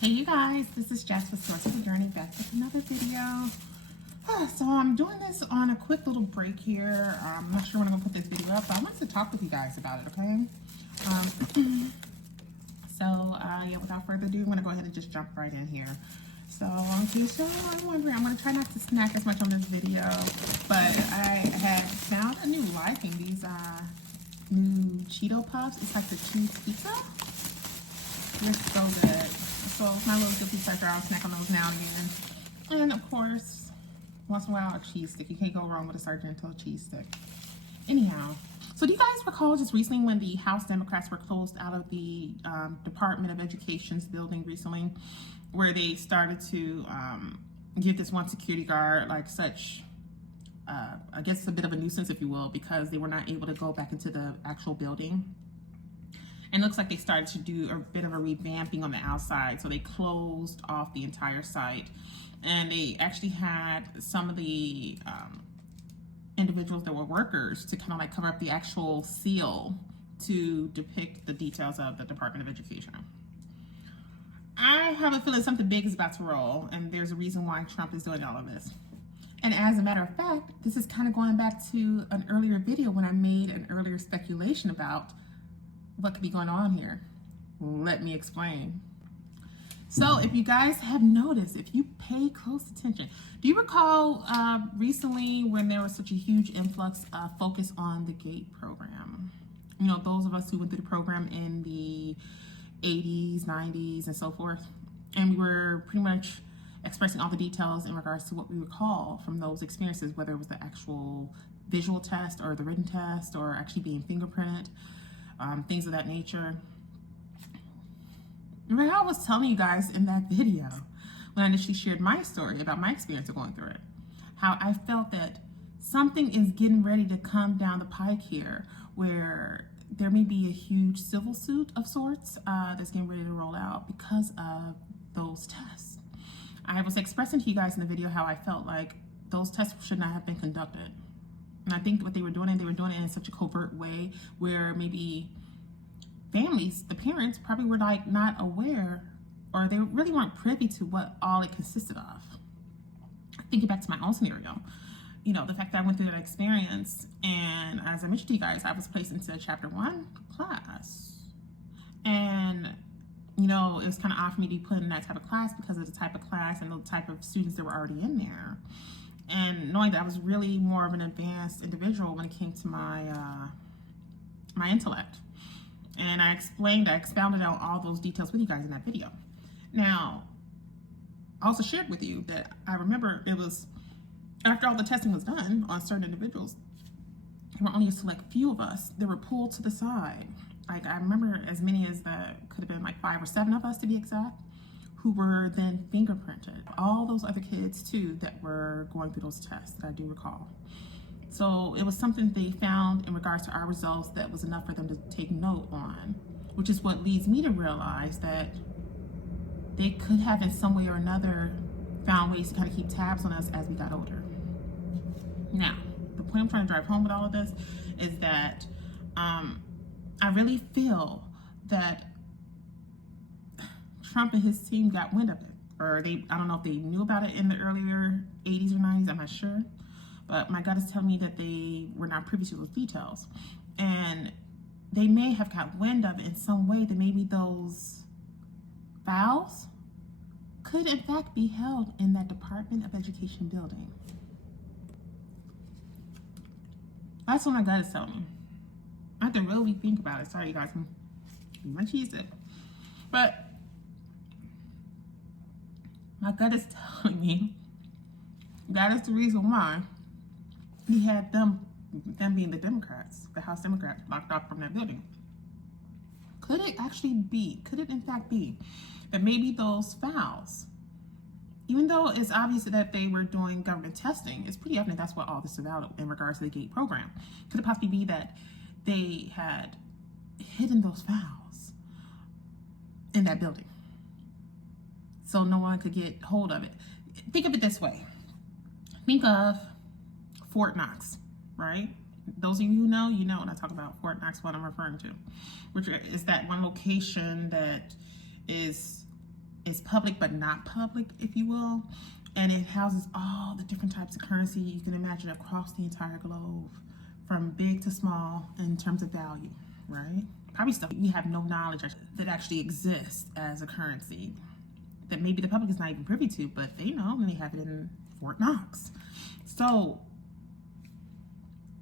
Hey you guys, this is Jess with Source of the Journey, back with another video. So I'm doing this on a quick little break here. I'm not sure when I'm gonna put this video up, but I wanted to talk with you guys about it, okay? Yeah, without further ado, I'm gonna go ahead and just jump right in here. So in case you're wondering, I'm gonna try not to snack as much on this video, but I had found a new liking. These new Cheeto Puffs. It's like the cheese pizza. They're so good. So my little guilty pleasure, I'll snack on those now and again. And of course, once in a while, a cheese stick. You can't go wrong with a Sargento cheese stick. Anyhow, so do you guys recall just recently when the House Democrats were closed out of the Department of Education's building recently, where they started to give this one security guard like such, I guess a bit of a nuisance, if you will, because they were not able to go back into the actual building. And it looks like they started to do a bit of a revamping on the outside. So they closed off the entire site. And they actually had some of the individuals that were workers to kind of like cover up the actual seal to depict the details of the Department of Education. I have a feeling something big is about to roll, and there's a reason why Trump is doing all of this. And as a matter of fact, this is kind of going back to an earlier video when I made an earlier speculation about what could be going on here. Let me explain. So if you guys have noticed, if you pay close attention, do you recall recently when there was such a huge influx of focus on the GATE program? You know, those of us who went through the program in the 80s, 90s, and so forth. And we were pretty much expressing all the details in regards to what we recall from those experiences, whether it was the actual visual test or the written test or actually being fingerprinted. Things of that nature. Remember how I was telling you guys in that video when I initially shared my story about my experience of going through it, how I felt that something is getting ready to come down the pike here where there may be a huge civil suit of sorts that's getting ready to roll out because of those tests. I was expressing to you guys in the video how I felt like those tests should not have been conducted. And I think what they were doing it in such a covert way where maybe families, the parents, probably were like not aware, or they really weren't privy to what all it consisted of. Thinking back to my own scenario, you know, the fact that I went through that experience, and as I mentioned to you guys, I was placed into a chapter 1 class. And, you know, it was kind of odd for me to be put in that type of class because of the type of class and the type of students that were already in there. And knowing that I was really more of an advanced individual when it came to my my intellect. And I expounded on all those details with you guys in that video. Now, I also shared with you that I remember it was, after all the testing was done on certain individuals, there were only a select few of us that were pulled to the side. Like, I remember as many as that could have been like 5 or 7 of us to be exact, who were then fingerprinted. All those other kids too that were going through those tests that I do recall. So it was something they found in regards to our results that was enough for them to take note on, which is what leads me to realize that they could have in some way or another found ways to kind of keep tabs on us as we got older. Now, the point I'm trying to drive home with all of this is that I really feel that Trump and his team got wind of it, or I don't know if they knew about it in the earlier 80s or 90s, I'm not sure, but my gut is telling me that they were not privy to those details, and they may have got wind of it in some way that maybe those files could in fact be held in that Department of Education building. That's what my gut is telling me. I have to really think about it. Sorry, you guys, my cheese dip. But my gut is telling me that is the reason why he had them being the Democrats, the House Democrats, locked off from that building. Could it in fact be that maybe those files, even though it's obvious that they were doing government testing, it's pretty evident that's what all this is about in regards to the GATE program. Could it possibly be that they had hidden those files in that building so no one could get hold of it? Think of it this way. Think of Fort Knox, right? Those of you who know, you know when I talk about Fort Knox, what I'm referring to, which is that one location that is is public but not public, if you will. And it houses all the different types of currency you can imagine across the entire globe, from big to small in terms of value, right? Probably stuff we have no knowledge that actually exists as a currency that maybe the public is not even privy to, but they know, and they have it in Fort Knox. So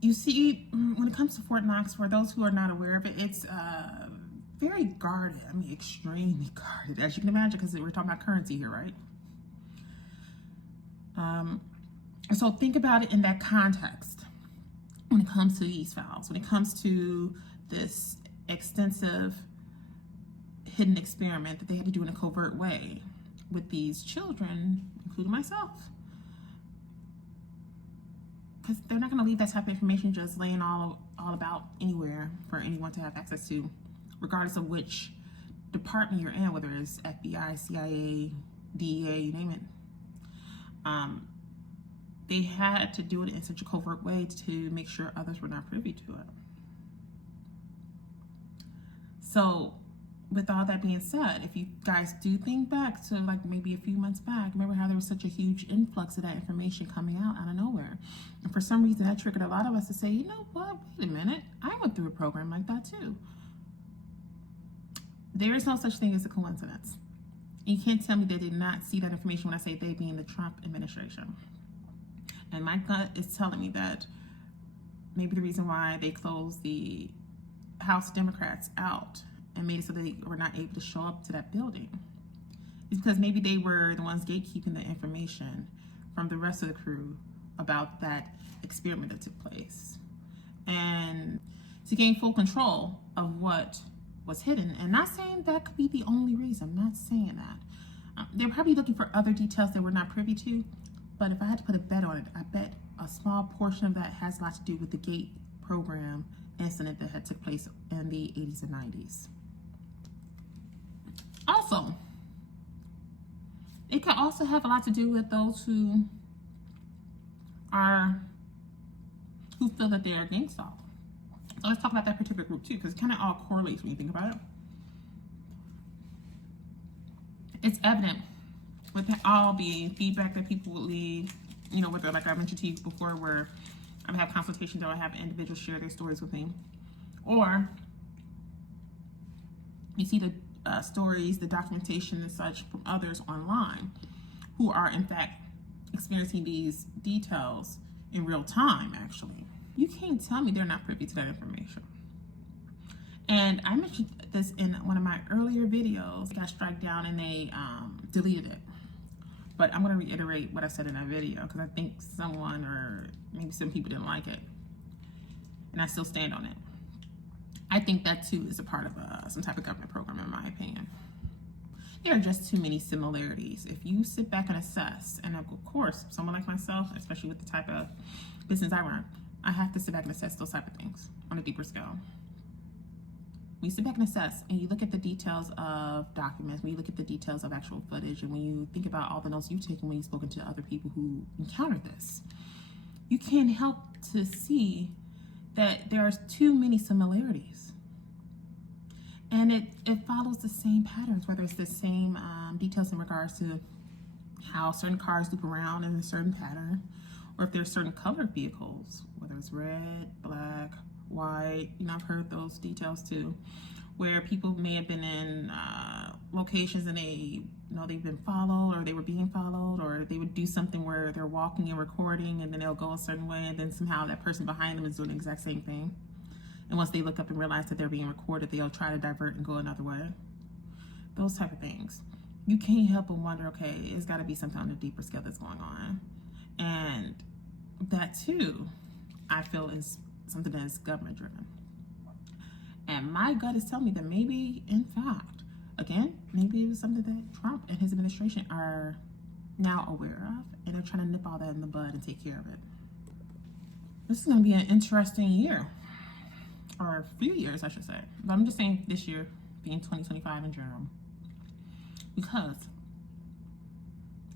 you see, when it comes to Fort Knox, for those who are not aware of it, it's very guarded. I mean, extremely guarded, as you can imagine, because we're talking about currency here, right? So think about it in that context when it comes to these files, when it comes to this extensive hidden experiment that they had to do in a covert way with these children, including myself. Because they're not going to leave that type of information just laying all about anywhere for anyone to have access to, regardless of which department you're in, whether it's FBI, CIA, DEA, you name it. They had to do it in such a covert way to make sure others were not privy to it. So with all that being said, if you guys do think back to like maybe a few months back, remember how there was such a huge influx of that information coming out of nowhere? And for some reason that triggered a lot of us to say, you know what, wait a minute, I went through a program like that too. There is no such thing as a coincidence. You can't tell me they did not see that information when I say they being the Trump administration. And my gut is telling me that maybe the reason why they closed the House Democrats out and made it so they were not able to show up to that building is because maybe they were the ones gatekeeping the information from the rest of the crew about that experiment that took place, and to gain full control of what was hidden. And not saying that could be the only reason, I'm not saying that. They're probably looking for other details that we're not privy to, but if I had to put a bet on it, I bet a small portion of that has a lot to do with the GATE program incident that had took place in the 80s and 90s. Also, it can also have a lot to do with those who feel that they are gang stalked. So let's talk about that particular group too, because it kind of all correlates when you think about it. It's evident with all the feedback that people would leave, you know, whether, like I mentioned to you before, where I would have consultations or I have individuals share their stories with me, or you see the stories, the documentation and such from others online who are in fact experiencing these details in real time. Actually, you can't tell me they're not privy to that information. And I mentioned this in one of my earlier videos. It got struck down and they deleted it. But I'm going to reiterate what I said in that video because I think someone or maybe some people didn't like it. And I still stand on it. I think that too is a part of some type of government program, in my opinion. There are just too many similarities. If you sit back and assess, and of course, someone like myself, especially with the type of business I run, I have to sit back and assess those type of things on a deeper scale. When you sit back and assess and you look at the details of documents, when you look at the details of actual footage, and when you think about all the notes you've taken when you've spoken to other people who encountered this, you can't help to see that there are too many similarities. And it follows the same patterns, whether it's the same details in regards to how certain cars loop around in a certain pattern, or if there's certain colored vehicles, whether it's red, black, white. You know, I've heard those details too, where people may have been in locations and they've been followed, or they were being followed, or they would do something where they're walking and recording and then they'll go a certain way and then somehow that person behind them is doing the exact same thing. And once they look up and realize that they're being recorded, they'll try to divert and go another way. Those type of things. You can't help but wonder, okay, it's got to be something on a deeper scale that's going on. And that too, I feel, is something that is government driven. And my gut is telling me that maybe, in fact, again, maybe it was something that Trump and his administration are now aware of, and they're trying to nip all that in the bud and take care of it. This is going to be an interesting year, or a few years, I should say. But I'm just saying this year, being 2025 in general, because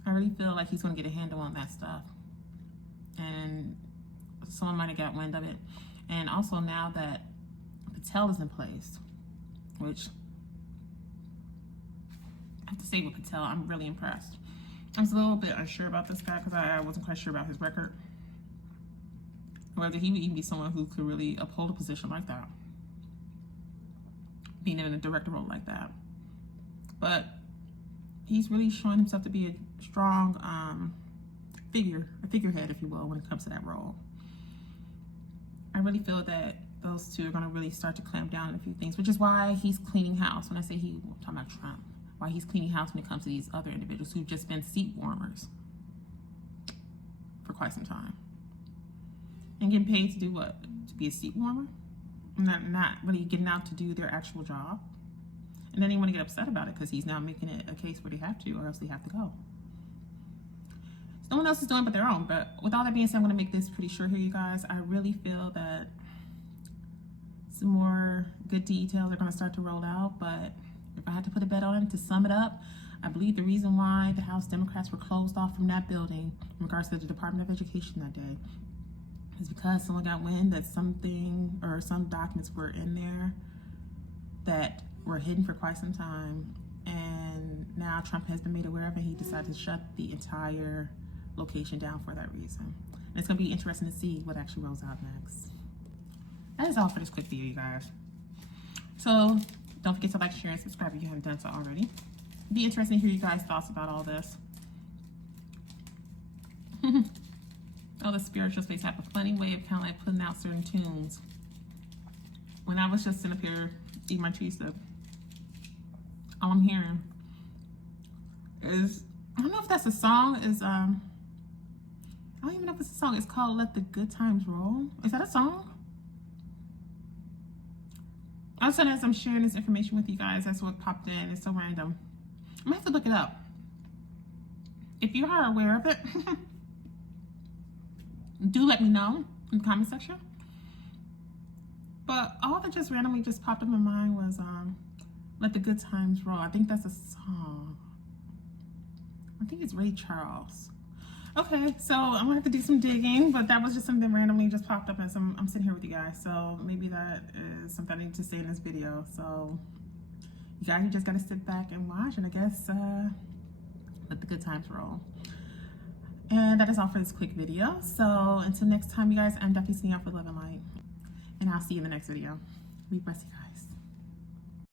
I really feel like he's going to get a handle on that stuff. And someone might have got wind of it. And also now that Patel is in place, which I have to say with Patel, I'm really impressed. I was a little bit unsure about this guy because I wasn't quite sure about his record. Whether he would even be someone who could really uphold a position like that, being in a director role like that. But he's really showing himself to be a strong figurehead, if you will, when it comes to that role. I really feel that those two are going to really start to clamp down on a few things, which is why he's cleaning house. When I say he, I'm talking about Trump. Why he's cleaning house when it comes to these other individuals who've just been seat warmers for quite some time. And getting paid to do what? To be a seat warmer? Not really getting out to do their actual job. And then they want to get upset about it because he's now making it a case where they have to, or else they have to go. So no one else is doing but their own. But with all that being said, I'm going to make this pretty short here, you guys. I really feel that some more good details are going to start to roll out. But if I had to put a bet on it, to sum it up, I believe the reason why the House Democrats were closed off from that building in regards to the Department of Education that day is because someone got wind that something or some documents were in there that were hidden for quite some time, and now Trump has been made aware of it. He decided to shut the entire location down for that reason. And it's going to be interesting to see what actually rolls out next. That is all for this quick video, you guys. So don't forget to like, share, and subscribe if you haven't done so already. It'd be interesting to hear you guys' thoughts about all this. Oh, the spiritual space have a funny way of kind of like putting out certain tunes. When I was just sitting up here eating my cheese dip, all I'm hearing is, I don't know if that's a song, I don't even know if it's a song. It's called Let the Good Times Roll. Is that a song? All of a sudden, as I'm sharing this information with you guys, that's what popped in. It's so random. I'm gonna have to look it up. If you are aware of it, do let me know in the comment section. But all that just randomly just popped up in my mind was Let the Good Times Roll. I think that's a song. I think it's Ray Charles. Okay, so I'm gonna have to do some digging, but that was just something that randomly just popped up as I'm sitting here with you guys. So maybe that is something I need to say in this video. So you guys, you just gotta sit back and watch, and I guess let the good times roll. And that is all for this quick video. So until next time, you guys, I'm definitely seeing out for love and light. And I'll see you in the next video. Be blessed, you guys.